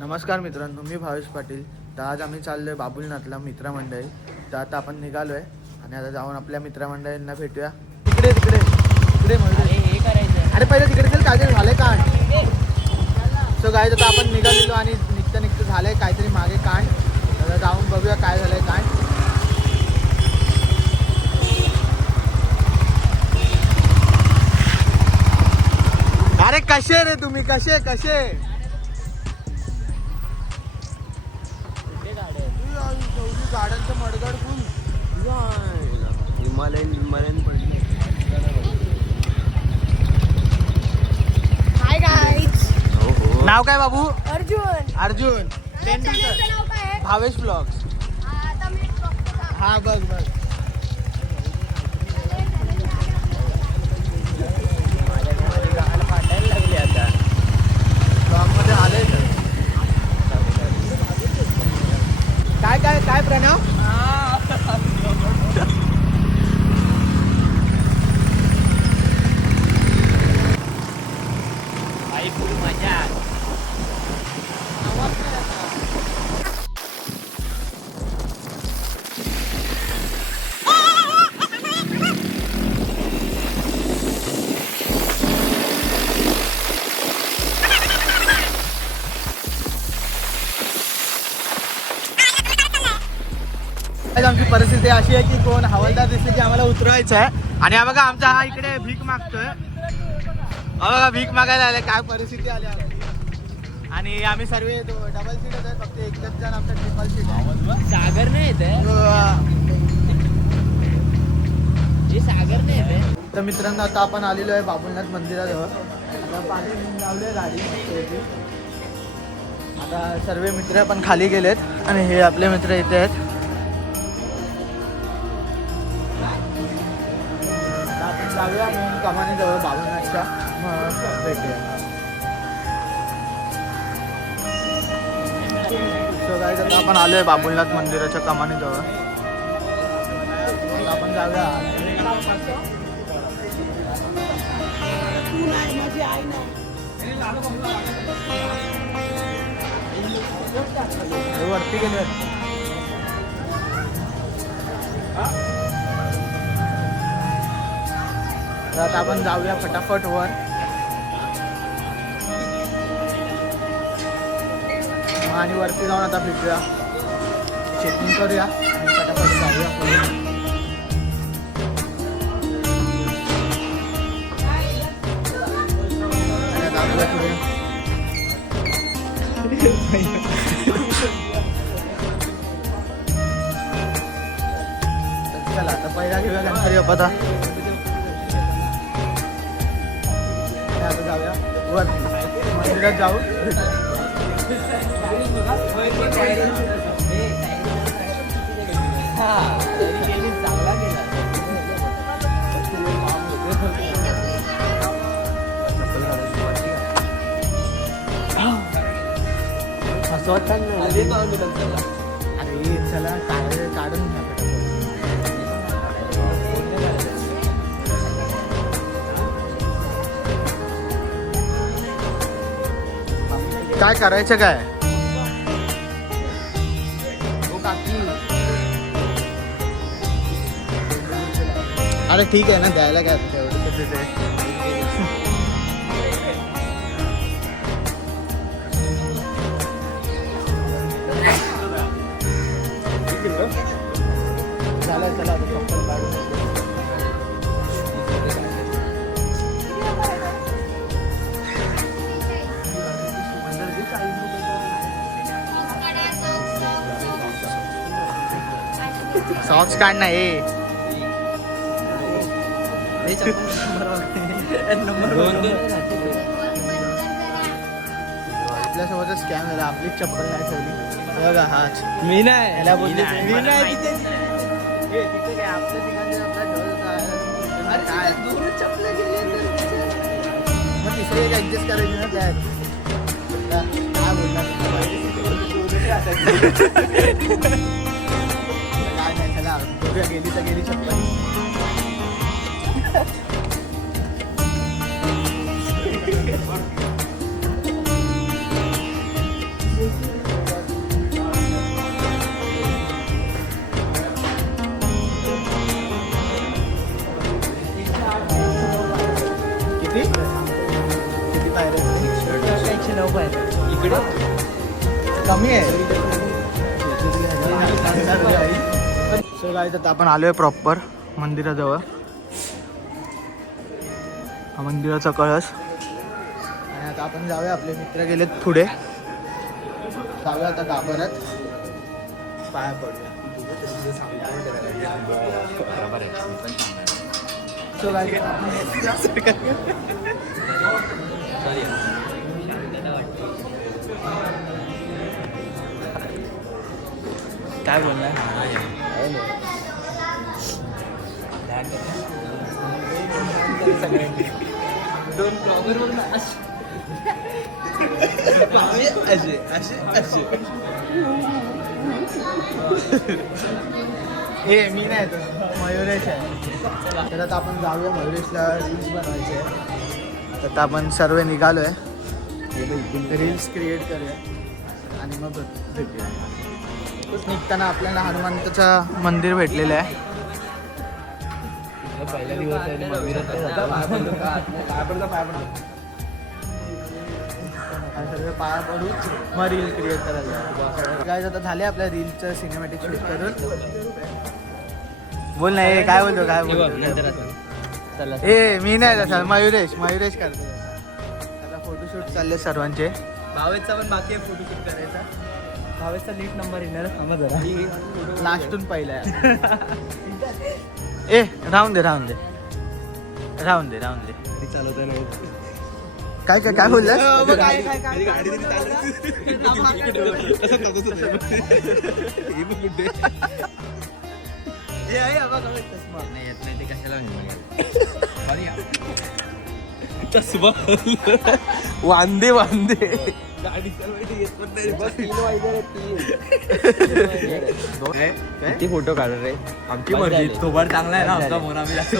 नमस्कार मित्रांनो, मी भावेश पाटील. तर आज आम्ही चाललो आहे बाबुलनाथला मित्रमंडळी. तर आता आपण निघालो आहे आणि आता जाऊन आपल्या मित्रमंडळींना भेटूया. तिकडे तिकडे तिकडे हे करायचं. अरे पहिले तिकडे चल, काहीतरी झालंय कांड. सो गाईज आता आपण निघालेलो आणि निघता झालंय काहीतरी मागे कांड. आता जाऊन बघूया काय झालंय कांड. अरे कसे रे तुम्ही, कसे कसे गाड्यांचं मडगड फुल हिमालयन पडली. हाय गाईज. नाव काय बाबू? अर्जुन. तेंडुलकर. भावेश ब्लॉग्स. हा बघ लागली आता ब्लॉग मध्ये आले. काय काय काय प्रणव? आमची परिस्थिती अशी आहे की कोण हवालदार दिसले की आम्हाला उतरवायचं आहे. आणि हा बघा आमचा हा इकडे भीक मागतोय. हा बघा भीक मागायला आले. काय परिस्थिती आली आमची. आणि आम्ही सर्व डबल सीटच आहे, फक्त एकच जण आमचा ट्रिपल सीट आहे. सागर नाही येते सागर नाही येते. तर मित्रांनो आता आपण आलेलो आहे बाबुलनाथ मंदिराजवळ. आता पाणी लावले गाडी. आता सर्व मित्र पण खाली गेलेत आणि हे आपले मित्र इथे आहेत. आपण जाऊया म्हणून कमानीजवळ बाबुलनाथच्या, मग भेटूया. सो गाईज आता आपण आलोय बाबुलनाथ मंदिराच्या कमानीजवळ. आपण जाऊया. वरती गेले. आता आपण जाऊया फटाफट वर. आणि वरती जाऊन आता भेटूया, चेकिंग करूया आणि फटाफट जाऊया पुढे. चला आता पहिला घेऊया गणपती बाप्पाचा. आता जाऊया वरती मंदिरात जाऊ. असं वाटतं ना. अरे चला काढून घ्या. काय करायचं काय? हो काकी. अरे ठीक आहे ना, द्यायला काय तेवढं तिथे. झालं चला चप्पल काढून. सॉक्स काढ ना. आपल्यासोबतच स्कॅम झाला. आपली चप्पल नाही ठेवली बघा. हाच मी नाही याला बोलली. मी नाही तिथे काय आपल्या ठिकाणी काय दूर चप्पल गेले मग तिसरी एक ऍडजस्ट करायची ना. काय काय बोलणार काय नाही. चला बघूया. गेली तर गेली चप्पल. किती किती पायऱ्या? 109 पायऱ्या. इकडे कमी आहे. सो गाईज आता आपण आलोय प्रॉपर मंदिराजवळ. हा मंदिराचा कळस. आणि आता आपण जाऊया, आपले मित्र गेलेत पुढे. जाऊया आता गाभाऱ्यात, पाया पडूया. सो गाईज काय बोलणार? दोन ब्लॉगर बघ ना असे असे असे. हे मी नाही, तो मयुरेश आहे. तर आता आपण जाऊया, मयुरेशला रील्स बनवायचे आहे. आता आपण सर्व निघालोय, रील्स क्रिएट करूया आणि मग भेटूया. निघताना आपल्याला हनुमंताचं मंदिर भेटलेलं आहे. पहिला दिवस आहे मंदिरात सगळे पाया पडून मग रील क्रिएट करायला. काय आता झाले आपल्या रीलचं सिनेमॅटिक शूट करून. बोल ना, हे काय बोलतो, काय बोलतो? ए मी नाही तसा, मयुरेश करतो. आता फोटोशूट चालले सर्वांचे. भावेशचा पण बाकी आहे फोटोशूट करायचा. भावेशचा नीट नंबर येणार, थांबा जरा. लास्टून पहिला आहे. ए राहून दे चालवता नाही. काय काय काय बोललास? वांदे गाडी चालवायची येत पण नाही. किती फोटो काढ रे, आमची मर्जी. थोबाड चांगला आहे ना आमचा, म्हणून आम्ही जास्त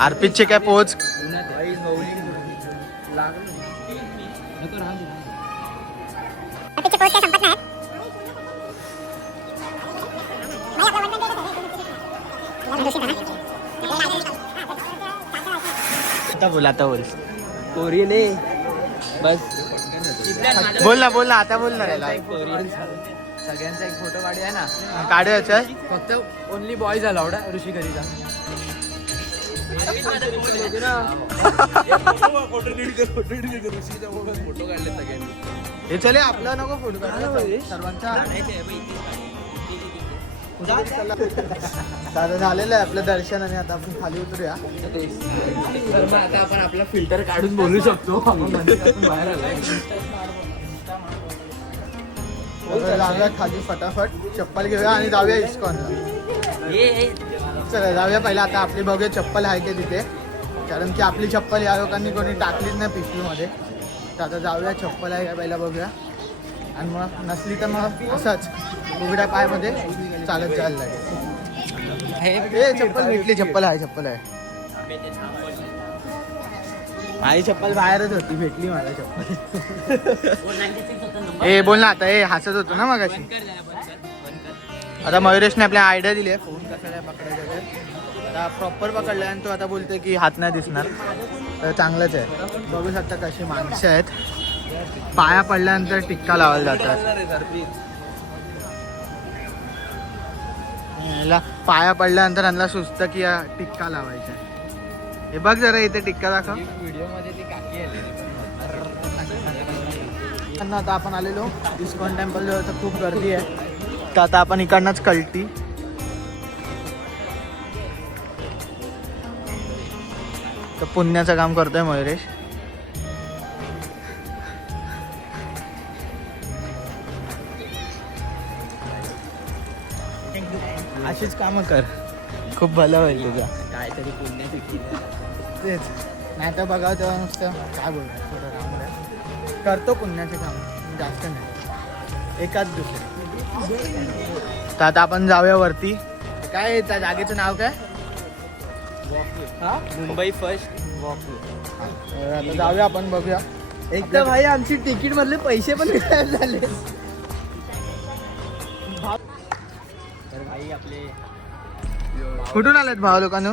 अर्पितचे काय पोच. आता बोल कोरियन आहे बस. बोल ना आता बोल ना. सगळ्यांचा एक फोटो काढूया ना. काढूया, चल. फक्त ओनली बॉयज अलाउड आहे ऋषिकरीला. फोटो काढले सगळ्यांनी. हे चले, आपला नको फोटो काढायला सर्वांचा. दादा झालेलं आहे आपलं दर्शन आणि आता आपण खाली उतरूया. आता आपण आपला फिल्टर काढून बोलू शकतो. बाहेर आलाय. जाऊया खाली फटाफट, चप्पल घेऊया आणि जाऊया इस्कॉनला. चला जाऊया पहिला. आता आपली बघूया चप्पल आहे की तिथे, कारण की आपली चप्पल या लोकांनी कोणी टाकलीच नाही पिशवीमध्ये. तर आता जाऊया, चप्पल आहे का पहिला बघूया. आणि मग नसली तर मग असंच उघड्या पायामध्ये चालत जायला लागेल. चप्पल भेटली, चप्पल आहे. माझी चप्पल बाहेरच होती, भेटली मला चप्पल. ए बोल ना आता. हसत होतो ना मगाशी. आता मयुरेशने आपल्या आयडिया दिली आहे फोन कसा पकडायचा ते. आता प्रॉपर पकडला आणि तो आता बोलतोय की हात नाही दिसणार. तर चांगलंच आहे. बघू शकता कशी माणसं आहेत. पाया पडल्यानंतर टिक्का लावायला जातात. पाया पडल्यानंतर त्यांना सुचतं की टिक्का लावायचा. हे बघ जरा इथे टिक्का दाखव. व्हिडिओ मध्ये ती काकी आली. आता आपण आलेलो इस्कॉन टेम्पल जवळ, तर खूप गर्दी आहे. तर आता आपण इकडनंच कळती. तर पुण्याचं काम करतोय मयुरेश. अशीच कामं कर, खूप भलं होईल तुझं. काहीतरी पुण्याची तेच नाही तर बघावं तेव्हा नुसतं काय बोलतो थोडं राहून करतो पुण्याचे काम, जास्त नाही, एकाच दुसरे. तर आता आपण जाऊया वरती. काय त्या जागेचं नाव काय? Mumbai first walk. आता जाऊया आपण बघूया. एकदा भाई आमची तिकीट मधले पैसे पण गायब झाले. तर भाई आपले कुठून आलेत भाव लोकांनो?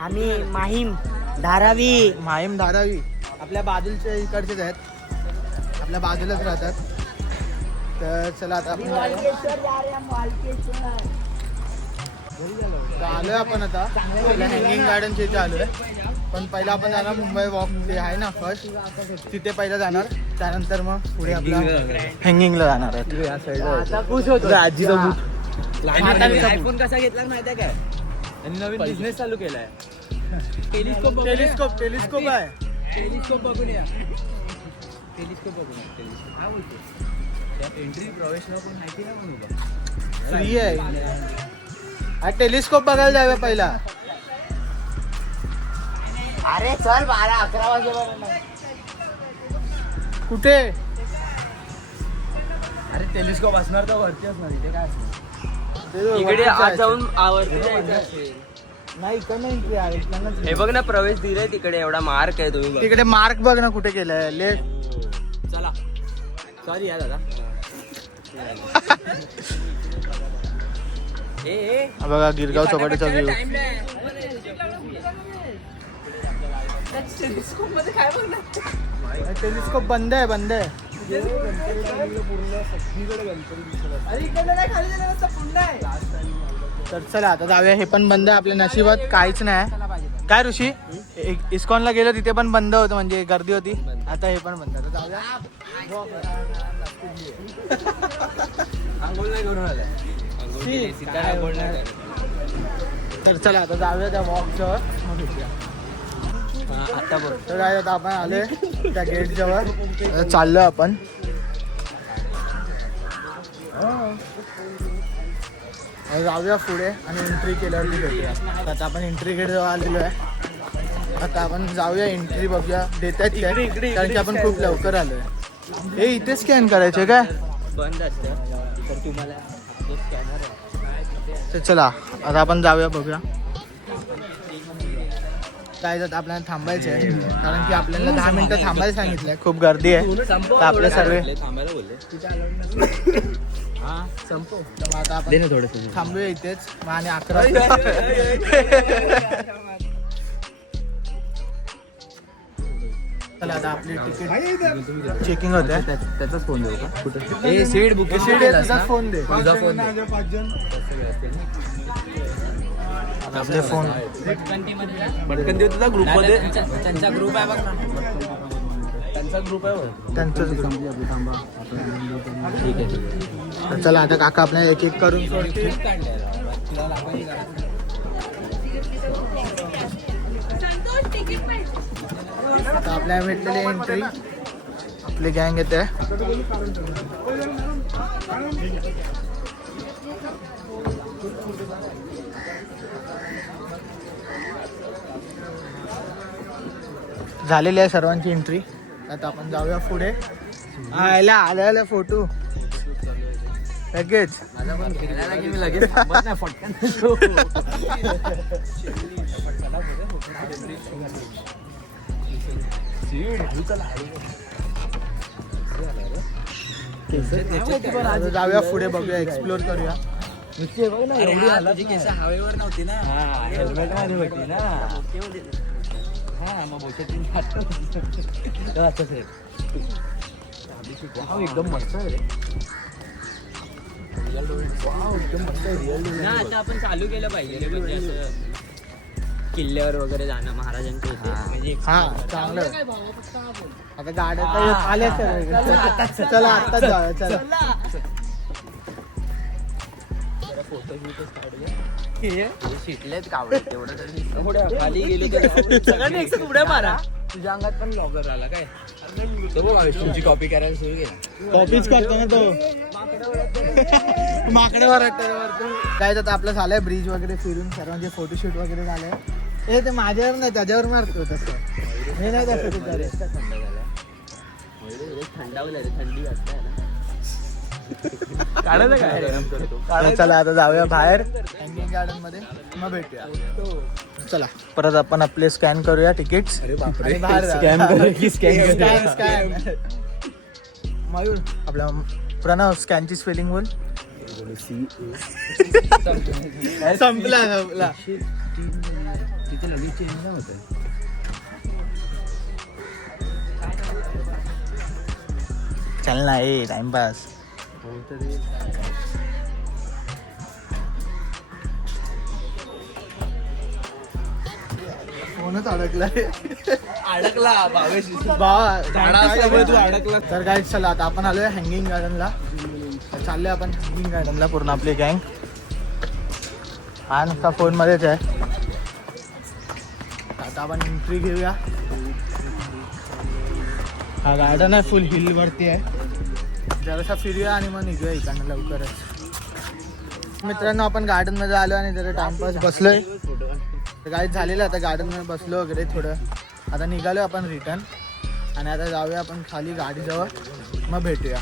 आम्ही माहीम धारावी. माहीम धारावी आपल्या बाजूच्या इकडचेच आहेत, आपल्या बाजूलाच राहतात. तर चला आता आपण आलोय आपण आता हँगिंग गार्डनच्या इथे आलोय. पण पहिला आपण जाणार मुंबई वॉक ते आहे ना फर्स्ट, तिथे पहिला जाणार. त्यानंतर मग पुढे आपला हँगिंगला जाणार आहे. आजीचा बूट आयफोन कसा घेतला माहिती आहे काय? आणि नवीन बिझनेस चालू केलाय. टेलिस्कोप आहे. टेलिस्कोप बघून या. टेलिस्कोप बघून या. टेलिस्कोप काय बोलतो? एंट्री प्रवेशला पण माहिती नाही म्हणून फ्री आहे. टेलिस्कोप बघायला जाऊया पहिला. अरे चल 12-11 वाजेपर्यंत. कुठे? अरे टेलिस्कोप असणार तर वरती असणार. इथे काय असणार? इकडे आज जाऊन आवडते नाही इकडे एंट्री आहे. हे बघ ना प्रवेश दिलाय तिकडे. एवढा मार्क आहे. तुम्ही तिकडे मार्क बघ ना कुठे केलाय. चला सॉरी या दादा. बघा गिरगाव चौपाटीचा व्ह्यू. टेलिस्कोप बंद आहे. तर चला आता जाऊया. हे पण बंद आहे. आपल्या नशिबात काहीच नाही. काय ऋषी? इस्कॉनला गेलो तिथे पण बंद होतं, म्हणजे गर्दी होती. आता हे पण बंद. आता जाऊया. आंघोळ नाही करून आलाय. तर चला आता जाऊया त्या वॉकजवळ. आता बघ. तर काय आता आपण आलोय त्या गेट जवळ. चाललो आपण. जाऊया पुढे आणि एंट्री केल्यावरती भेटूया. आता आपण एंट्री गेट जवळ आलेलो आहे. आता आपण जाऊया एंट्री बघूया देतात काय, कारण की आपण खूप लवकर आलोय. हे इथे स्कॅन करायचे काय? बंद असतं तर तुम्हाला जो स्कॅनर आहे. तर चला आता आपण जाऊया बघूया. काय जात आपल्याला थांबायचं आहे, कारण की आपल्याला 10 मिनिटं थांबायला सांगितलंय. खूप गर्दी आहे. तर आपले सर्व थांबायला बोलले. हा संपव. मग आता आपण थांबूया इथेच. मग आणि 11 चला आता आपली तिकीट चेकिंग होते. त्याचाच फोन देऊ का? कुठे सीट बुक फोन दे. तुझा फोन दे. आपले फोन पटकन देऊ तुझा ग्रुप मध्ये. त्यांचा ग्रुप आहे बघ ना. त्यांचा ग्रुप आहे बघ. त्यांचंच group. ठीक आहे. तर चला आता काका आपल्याला एक एक करून सोडतील. आता आपल्याला भेटलेली एंट्री. आपली गँग येते. झालेली आहे सर्वांची एंट्री. आता आपण जाऊया पुढे. आयला आल्या फोटो लगेच. मी लगेच थांबत नाही. फटकन जाऊया पुढे बघूया. एक्सप्लोर करूया. तुझी केस हवेवर नव्हती ना. हेल्मेट मध्ये होती ना. हा मग एकदम मस्त आहे. आता आपण चालू केलं पाहिजे म्हणजे असं किल्ल्यावर वगैरे जाणं महाराजांच्या इथे. म्हणजे हा चांगलं. आता गाड्या आल्या सर. चला आत्ताच जाऊया. चला फोटो बिटोच काढूया. शिटलेत कावडे तेवढं तरी. खाली गेले तर उड्या मारा. तुझ्या अंगात पण लॉगर आला काय? तो बघ तुमची कॉपी करायला सुरू केला. कॉपीच करतो ना तो. माकडे वरटतो. काय तर आपलं झालंय ब्रिज वगैरे फिरून सर्वांचे फोटोशूट वगैरे झालंय. हे ते माझ्यावर नाही त्याच्यावर मारतो तसं. हे नाही तसं तू करे. थंड झाला. थंडावलं थंडी वाटत ना. काढायला काय? चला आता जाऊया बाहेर हँगिंग गार्डन मध्ये. मग भेटूया. चला परत आपण आपले स्कॅन करूया तिकीट्स अरे बापरे आणि बाहेर जा. स्कॅम करूया की स्कॅन स्कॅन स्कॅन मयूर आपला प्रणव स्कॅनची स्पेलिंग बोल. संपला तिथे लगेच चेंज नाही होत. चल ना ए टाइमपास. फोनच अडकलाय. अडकला भावेश तू अडकला. तर काय चला आता आपण आलोय हँगिंग गार्डनला. चाललोय आपण हँगिंग गार्डनला पूर्ण आपली गँग. हा नुसता फोन मध्येच आहे. आता आपण एंट्री घेऊया. हा गार्डन आहे फुल हिल वरती आहे. जरासा फिरूया आणि मग निघूया इकडनं लवकरच. मित्रांनो आपण गार्डन मध्ये आलो आणि जरा टाइमपास बसलोय. गाईड झालेलं आता गार्डन मध्ये बसलो वगैरे थोडं. आता निघालो आपण रिटर्न आणि आता जाऊया आपण खाली गाडीजवळ मग भेटूया.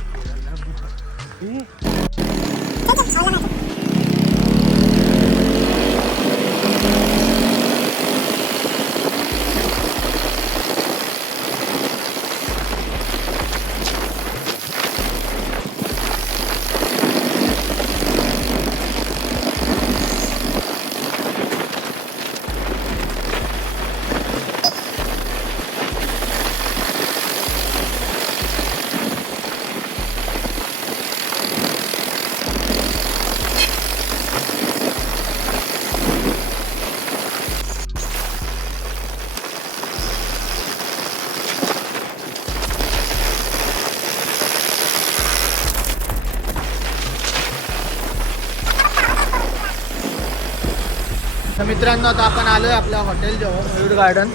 तर मित्रांनो आता आपण आलोय आपल्या हॉटेल जवळ मयूर गार्डन.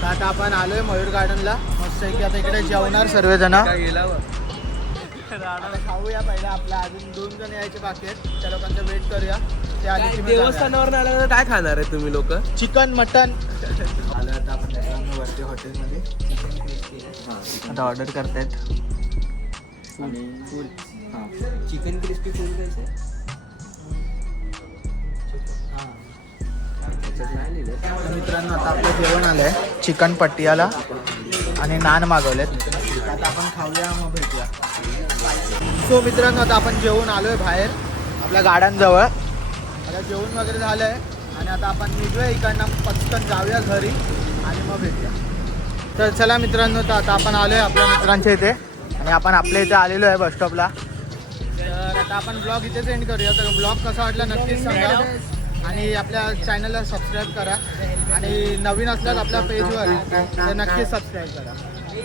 तर आता आपण आलोय मयूर गार्डनला. मस्त आहे की आता इकडे जेवणार सर्वजण. आता खाऊया पहिला. आपल्या अजून 2 जण यायचे बाकी आहेत. त्या लोकांचा वेट करूया. ते आले की मग जाऊया. देवस्थानावर आल्यानंतर काय खाणार आहे तुम्ही लोक? Chicken mutton. आलं आता आपण मित्रांनो वरती हॉटेलमध्ये. आता ऑर्डर करतायत. चिकन क्रिस्पी फुल द्यायचं. तर मित्रांनो आता आपलं जेवण आलंय. चिकन पट्टियाला आणि नान मागवलेत. आता आपण खाऊया मग भेटूया. सो मित्रांनो आता आपण जेवून आलोय बाहेर आपल्या गार्डनजवळ. आता जेवण वगैरे झालंय आणि आता आपण निघूया इकडनं पटकन जाऊया घरी आणि मग भेटूया. तर चला मित्रांनो तर आता आपण आलोय आपल्या मित्रांच्या इथे आणि आपण आपल्या इथे आलेलो आहे बसस्टॉपला. तर आता आपण ब्लॉग इथेच एंड करूया. तर ब्लॉग कसा वाटला नक्कीच सांगा आणि आपल्या चॅनलला सबस्क्राईब करा आणि नवीन असल्यास आपल्या पेजवर तर नक्कीच सबस्क्राईब करा.